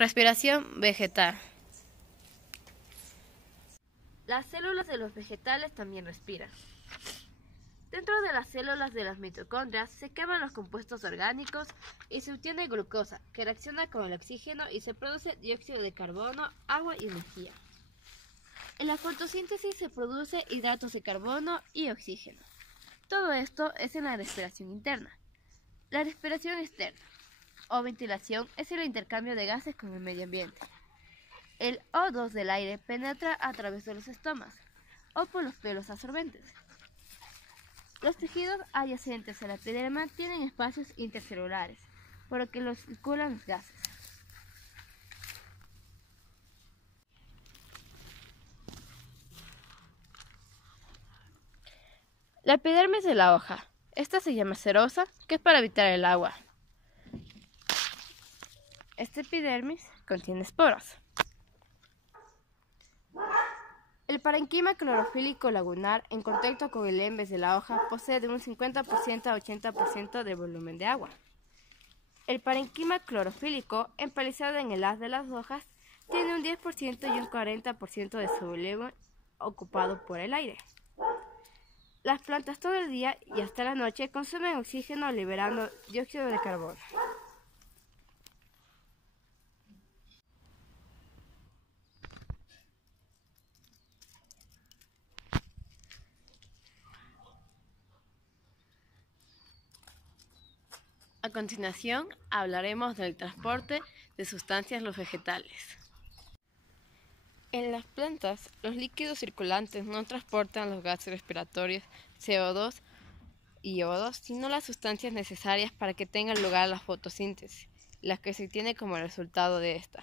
Respiración vegetal. Las células de los vegetales también respiran. Dentro de las células de las mitocondrias se queman los compuestos orgánicos y se obtiene glucosa, que reacciona con el oxígeno y se produce dióxido de carbono, agua y energía. En la fotosíntesis se produce hidratos de carbono y oxígeno. Todo esto es en la respiración interna. La respiración externa o ventilación es el intercambio de gases con el medio ambiente. El O2 del aire penetra a través de los estomas o por los pelos absorbentes. Los tejidos adyacentes a la epiderma tienen espacios intercelulares, por lo que los circulan los gases. La epidermis de la hoja. Esta se llama serosa, que es para evitar el agua. Este epidermis contiene esporas. El parenquima clorofílico lagunar, en contacto con el embés de la hoja, posee de un 50% a 80% de volumen de agua. El parenquima clorofílico, empalizado en el haz de las hojas, tiene un 10% y un 40% de su volumen ocupado por el aire. Las plantas todo el día y hasta la noche consumen oxígeno liberando dióxido de carbono. A continuación, hablaremos del transporte de sustancias en los vegetales. En las plantas, los líquidos circulantes no transportan los gases respiratorios CO2 y O2, sino las sustancias necesarias para que tenga lugar la fotosíntesis, las que se obtiene como resultado de esta.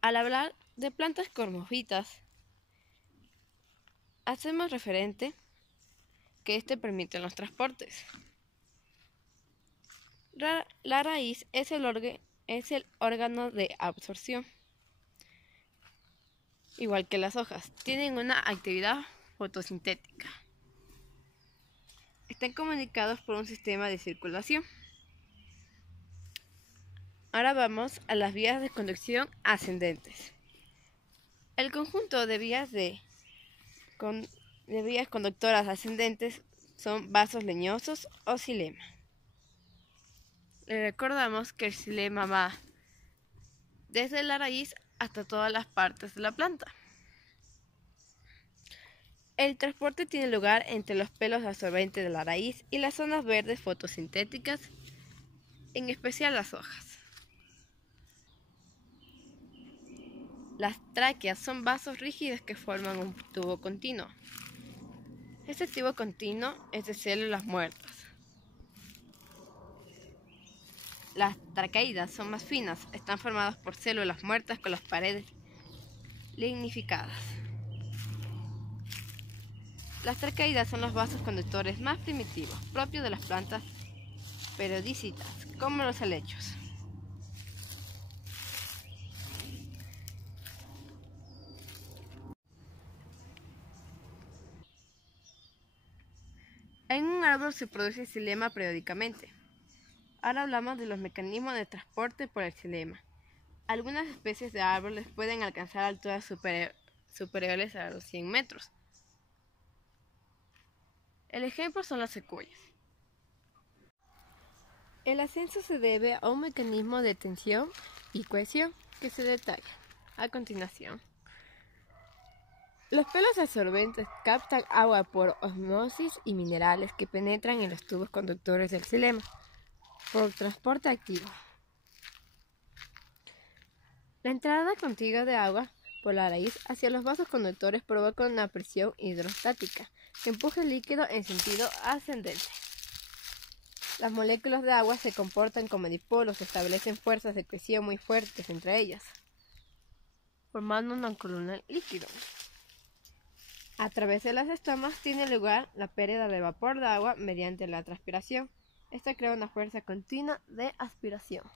Al hablar de plantas cormófitas, hacemos referente que permiten los transportes. La raíz es el órgano de absorción. Igual que las hojas, tienen una actividad fotosintética. Están comunicados por un sistema de circulación. Ahora vamos a las vías de conducción ascendentes. El conjunto de vías conductoras ascendentes son vasos leñosos o xilema. Le recordamos que el xilema va desde la raíz hasta todas las partes de la planta. El transporte tiene lugar entre los pelos absorbentes de la raíz y las zonas verdes fotosintéticas, en especial las hojas. Las tráqueas son vasos rígidos que forman un tubo continuo. Este tubo continuo es de células muertas. Las traqueidas son más finas, están formadas por células muertas con las paredes lignificadas. Las traqueidas son los vasos conductores más primitivos, propios de las plantas periodicitas, como los helechos. En un árbol se produce xilema periódicamente. Ahora hablamos de los mecanismos de transporte por el xilema. Algunas especies de árboles pueden alcanzar alturas superiores a los 100 metros. El ejemplo son las secuoyas. El ascenso se debe a un mecanismo de tensión y cohesión que se detalla a continuación. Los pelos absorbentes captan agua por osmosis y minerales que penetran en los tubos conductores del xilema por transporte activo. La entrada continua de agua por la raíz hacia los vasos conductores provoca una presión hidrostática que empuja el líquido en sentido ascendente. Las moléculas de agua se comportan como dipolos y establecen fuerzas de cohesión muy fuertes entre ellas, formando una columna líquido. A través de las estomas tiene lugar la pérdida de vapor de agua mediante la transpiración. Esta crea una fuerza continua de aspiración.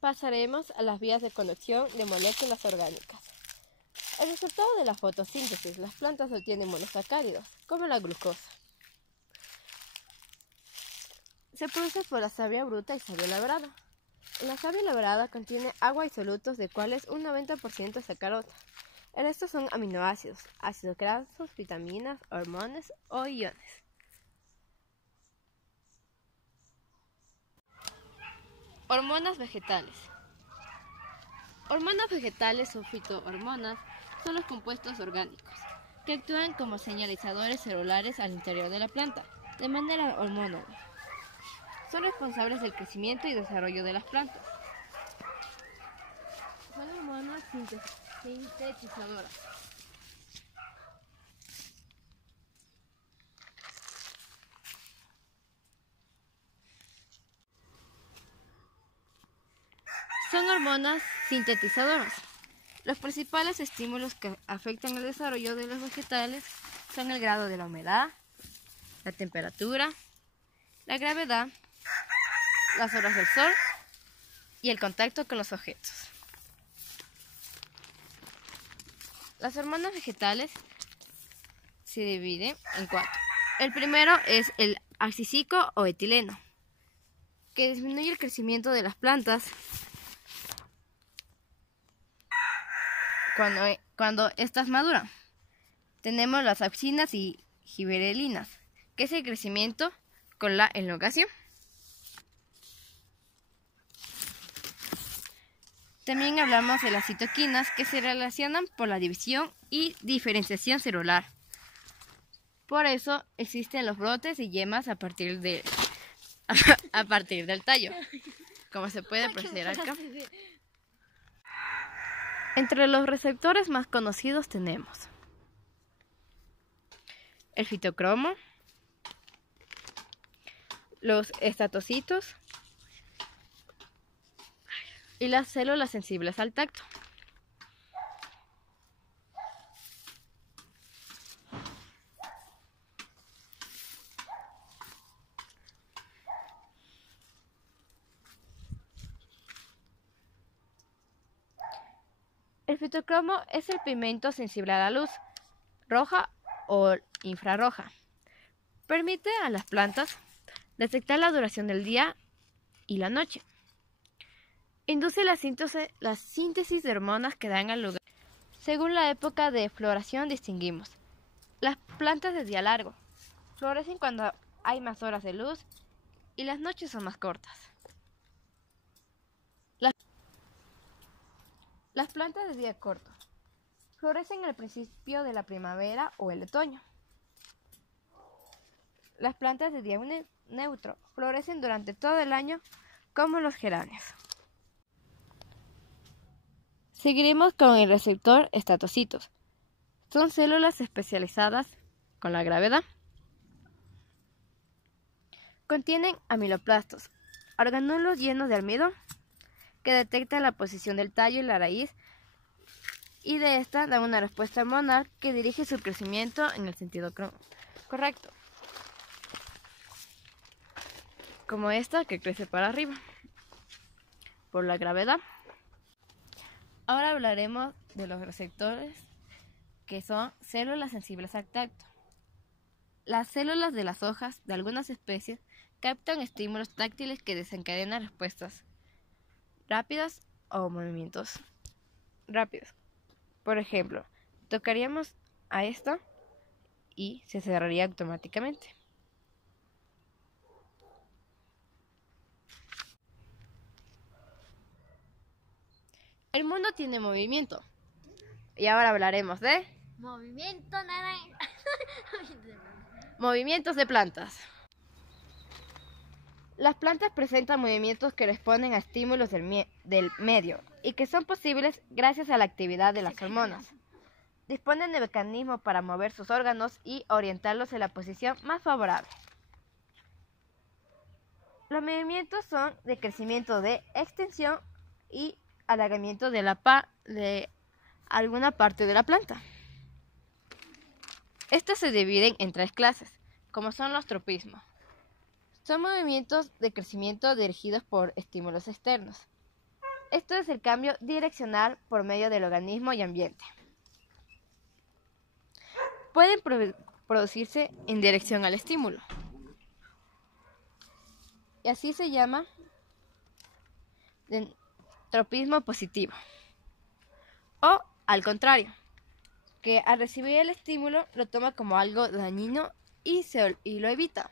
Pasaremos a las vías de conducción de moléculas orgánicas. El resultado de la fotosíntesis, las plantas obtienen monosacáridos, como la glucosa. Se produce por la savia bruta y savia labrada. La savia labrada contiene agua y solutos, de cuales un 90% es sacarosa. El resto son aminoácidos, ácidos grasos, vitaminas, hormonas o iones. Hormonas vegetales. Hormonas vegetales o fitohormonas son los compuestos orgánicos que actúan como señalizadores celulares al interior de la planta, de manera hormonal. Son responsables del crecimiento y desarrollo de las plantas. Son hormonas sintetizadoras. Son hormonas sintetizadoras. Los principales estímulos que afectan el desarrollo de los vegetales son el grado de la humedad, la temperatura, la gravedad, las horas del sol y el contacto con los objetos. Las hormonas vegetales se dividen en 4. El primero es el abscisico o etileno, que disminuye el crecimiento de las plantas cuando estas maduran. Tenemos las auxinas y gibberelinas, que es el crecimiento con la elongación. También hablamos de las citoquinas, que se relacionan por la división y diferenciación celular. Por eso existen los brotes y yemas a partir del tallo, como se puede apreciar acá. Entre los receptores más conocidos tenemos el fitocromo, los estatocitos y las células sensibles al tacto. El fitocromo es el pigmento sensible a la luz roja o infrarroja. Permite a las plantas detectar la duración del día y la noche. Induce la síntesis de hormonas que dan al lugar. Según la época de floración distinguimos las plantas de día largo. Florecen cuando hay más horas de luz y las noches son más cortas. Las plantas de día corto florecen al principio de la primavera o el otoño. Las plantas de día neutro florecen durante todo el año, como los geranios. Seguiremos con el receptor estatocitos. Son células especializadas con la gravedad. Contienen amiloplastos, organulos llenos de almidón, que detectan la posición del tallo y la raíz, y de esta dan una respuesta hormonal que dirige su crecimiento en el sentido correcto, como esta que crece para arriba, por la gravedad. Ahora hablaremos de los receptores, que son células sensibles al tacto. Las células de las hojas de algunas especies captan estímulos táctiles que desencadenan respuestas rápidas o movimientos rápidos. Por ejemplo, tocaríamos a esta y se cerraría automáticamente. El mundo tiene movimiento. Y ahora hablaremos de movimientos de plantas. Las plantas presentan movimientos que responden a estímulos del medio y que son posibles gracias a la actividad de las hormonas. Disponen de mecanismos para mover sus órganos y orientarlos en la posición más favorable. Los movimientos son de crecimiento, de extensión y alargamiento de alguna parte de la planta. Estas se dividen en 3 clases, como son los tropismos. Son movimientos de crecimiento dirigidos por estímulos externos. Esto es el cambio direccional por medio del organismo y ambiente. pueden producirse en dirección al estímulo. Y así se llama tropismo positivo. O al contrario, que al recibir el estímulo lo toma como algo dañino y lo evita.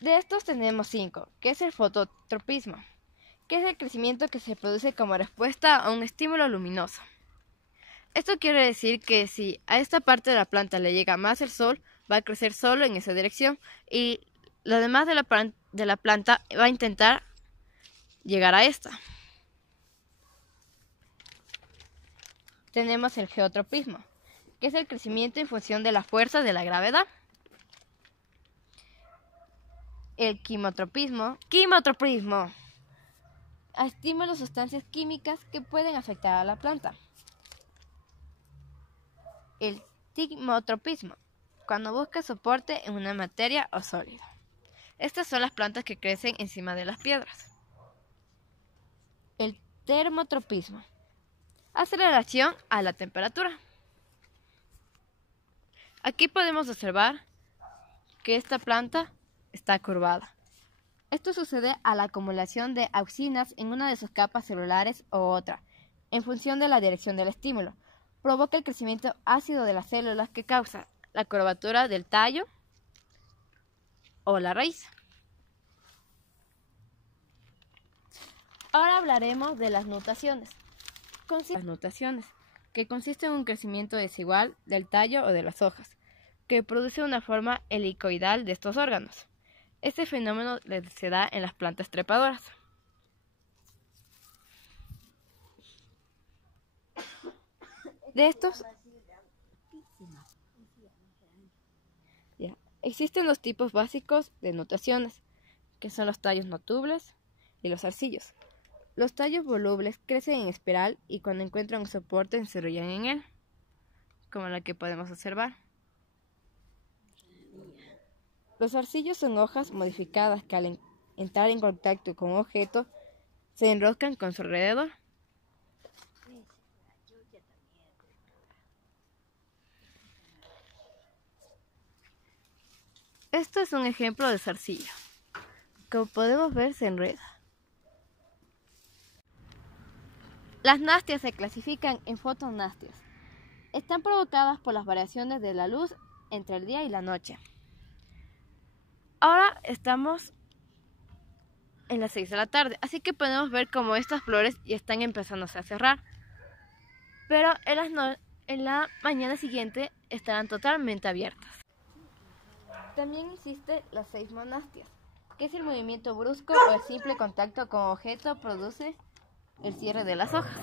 De estos tenemos 5, que es el fototropismo, que es el crecimiento que se produce como respuesta a un estímulo luminoso. Esto quiere decir que si a esta parte de la planta le llega más el sol, va a crecer solo en esa dirección y lo demás de la planta va a intentar llegar a esta. Tenemos el geotropismo, que es el crecimiento en función de la fuerza de la gravedad. El quimotropismo estimula sustancias químicas que pueden afectar a la planta. El tigmotropismo, cuando busca soporte en una materia o sólido. Estas son las plantas que crecen encima de las piedras. El termotropismo hace relación a la temperatura. Aquí podemos observar que esta planta está curvada. Esto sucede a la acumulación de auxinas en una de sus capas celulares o otra, en función de la dirección del estímulo. Provoca el crecimiento ácido de las células que causa la curvatura del tallo o la raíz. Ahora hablaremos de las nutaciones. Las nutaciones, que consiste en un crecimiento desigual del tallo o de las hojas, que produce una forma helicoidal de estos órganos. Este fenómeno se da en las plantas trepadoras. De estos existen los tipos básicos de nutaciones, que son los tallos notubles y los zarcillos. Los tallos volubles crecen en espiral y cuando encuentran un soporte se enrollan en él, como la que podemos observar. Los zarcillos son hojas modificadas que al entrar en contacto con un objeto se enroscan con su alrededor. Esto es un ejemplo de zarcillo. Como podemos ver, se enreda. Las nastias se clasifican en fotonastias. Están provocadas por las variaciones de la luz entre el día y la noche. Ahora estamos en las 6 de la tarde, así que podemos ver cómo estas flores ya están empezándose a cerrar. Pero en la mañana siguiente estarán totalmente abiertas. También existe las seismonastias, que es el movimiento brusco o el simple contacto con objeto produce el cierre de las hojas.